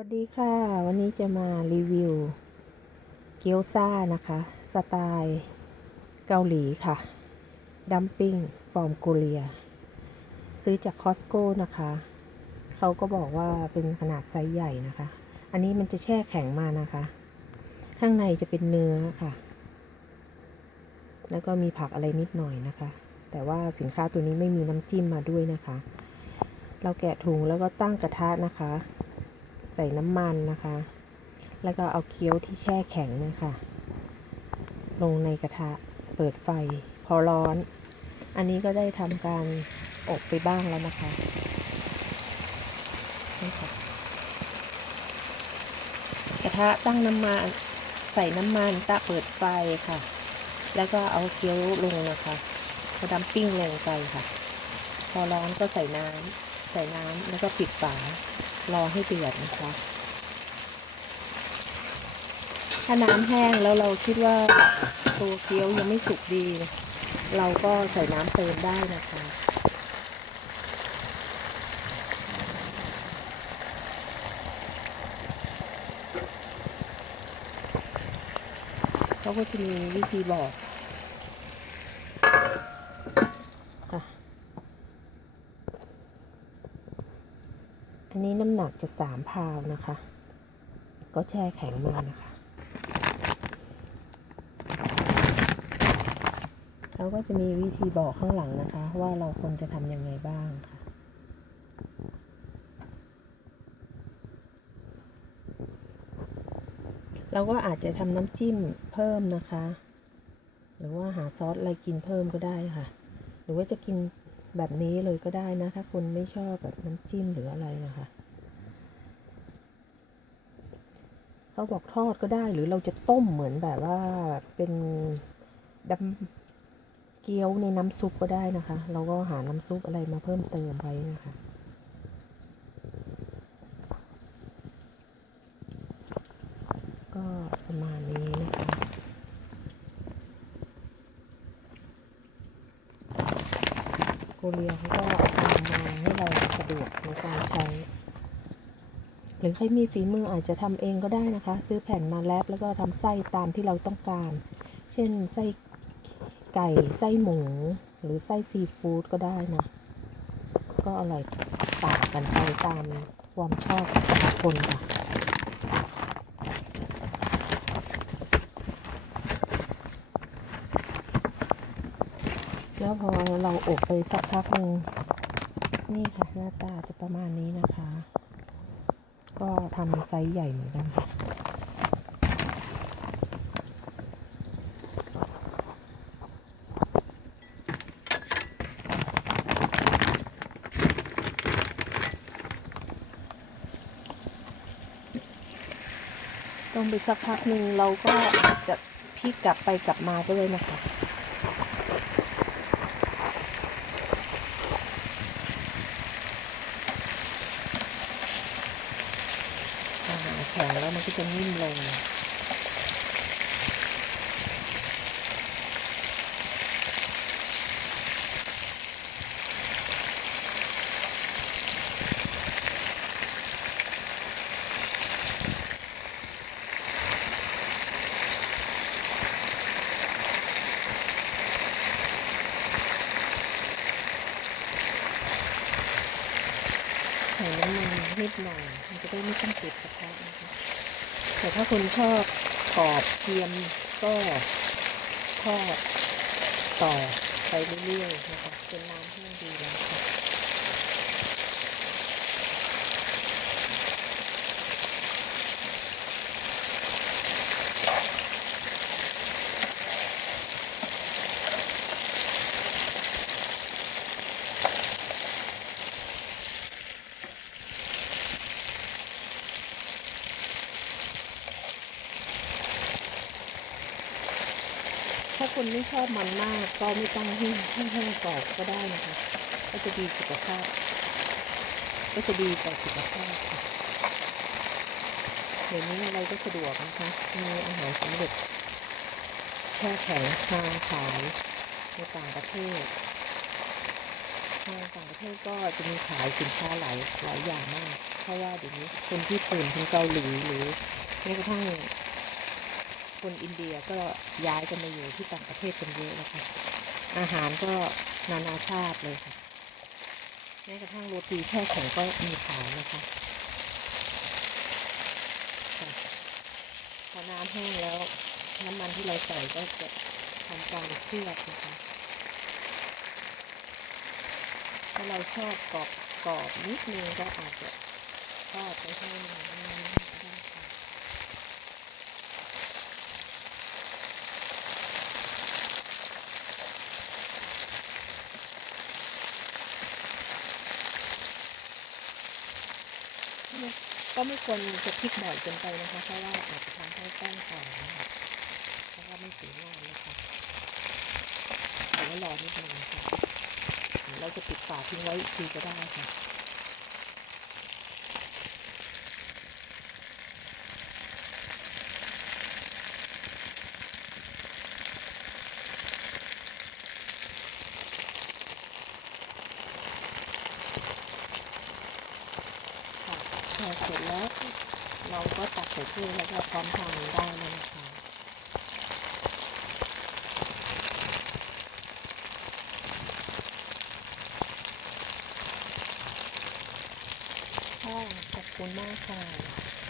วัสดีค่ะ วันนี้จะมารีวิว เกี๊ยวซ่านะคะ สไตล์เกาหลีค่ะ ดัมปิ้งฟอร์มโกเลีย ซื้อจากคอสโก้นะคะ เขาก็บอกว่าเป็นขนาดไซส์ใหญ่นะคะ อันนี้มันจะแช่แข็งมานะคะ ข้างในจะเป็นเนื้อค่ะ แล้วก็มีผักอะไรนิดหน่อยนะคะ แต่ว่าสินค้าตัวนี้ไม่มีน้ำจิ้มมาด้วยนะคะ เราแกะถุงแล้วก็ตั้งกระทะนะคะ ใส่น้ำมันนะคะ แล้วก็เอาเกี๊ยวที่แช่แข็งนะคะลงในกระทะเปิดไฟ พอร้อน อันนี้ก็ได้ทำการอบไปบ้างแล้วนะคะนี่ค่ะกระทะตั้งน้ำมันใส่น้ำมันตะเปิดไฟค่ะ แล้วก็เอาเกี๊ยวลงนะคะพอดำปิ้งลงไปค่ะ พอร้อนก็ใส่น้ำใส่น้ำแล้วก็ปิดฝา รอให้เดือดนะคะ ถ้าน้ำแห้งแล้วเราคิดว่าตัวเกี๊ยวยังไม่สุกดี เราก็ใส่น้ำเติมได้นะคะเขาก็จะมีวิธีบอก อันนี้น้ำหนักจะสามพาวนะคะ ก็แช่แข็งมานะคะเขาก็จะมีวิธีบอกข้างหลังนะคะ ว่าเราควรจะทำยังไงบ้างค่ะเราก็อาจจะทำน้ำจิ้มเพิ่มนะคะ หรือว่าหาซอสอะไรกินเพิ่มก็ได้ค่ะ หรือว่าจะกิน แบบนี้เลยก็ได้นะ ถ้าคนไม่ชอบแบบน้ำจิ้มหรืออะไรนะคะเขาบอกทอดก็ได้หรือเราจะต้มเหมือนแบบว่าเป็นดำเกี๊ยวในน้ำซุปก็ได้นะคะ เราก็หาน้ำซุปอะไรมาเพิ่มเติมไว้นะคะก็ประมาณนี้นะคะ โก เลียเขาก็ทำมาให้เราสะดวกในการใช้ หรือใครมีฝีมืออาจจะทำเองก็ได้นะคะ ซื้อแผ่นมาแลบแล้วก็ทำไส้ตามที่เราต้องการ เช่นไส้ไก่ไส้หมู หรือไส้ซีฟู้ดก็ได้นะ ก็อร่อยต่างกันไปตามความชอบของคนค่ะ แล้วพอเราอบไปสักพักหนึ่งนี่ค่ะหน้าตาจะประมาณนี้นะคะ ก็ทำไซส์ใหญ่เหมือนกันค่ะต้องไปสักพักหนึ่งเราก็จจะพลิกกลับไปกลับมาด้วยนะคะ อาหาร แข็งแล้วมันก็จะนิ่มลงใส่น้ำมัน นิดหน่อยมันจะได้ไม่ต้องติดกระทะนะคะแต่ถ้าคุณชอบกรอบเทียมก็ทอดต่อไปเรื่อยๆนะคะจนน้ำแห้งดีแล้วค่ะ คนไม่ชอบมันมากก็ไม่ต้องให้ให้แห้งกรอบก็ได้นะคะ ก็จะดีสุขภาพ ก็จะดีต่อสุขภาพค่ะเดี๋ยวนี้อะไรก็สะดวกนะคะ มีอาหารสำเร็จแช่แข็งมาขายในต่างประเทศทางต่างประเทศก็จะมีขายสินค้าหลายหลายอย่างมาก เพราะว่าเดี๋ยวนี้คนญี่ปุ่นคนเกาหลีหรือแม้กระทั่ง คนอินเดียก็ย้ายกันมาอยู่ที่ต่างประเทศกันเยอะแล้วค่ะอาหารก็นานาชาติเลยค่ะแม้กระทั่งโรตีแช่แข็งก็มีขายนะคะพอน้ำแห้งแล้วน้ำมันที่เราใส่ก็จะทำการเคลือบนะคะถ้าเราชอบกรอบกรอบนิดนึงก็อาจจะทอดไปให้นานๆก็ได้ค่ะก็ ไม่ควรจะพลิกบ่อยเกินไปนะคะ เพราะว่าอาจจะทำให้แป้งแตกนะคะแล้วก็ไม่สวยงามนะคะแต่ว่ารอนิดนึงค่ะเราจะปิดฝาทิ้งไว้ทีก็ได้ค่ะ่เสร็จแล้ว เราก็ตักใส่ถ้วยแล้วก็พร้อมทานได้เลยนะคะขอบคุณมากค่ะ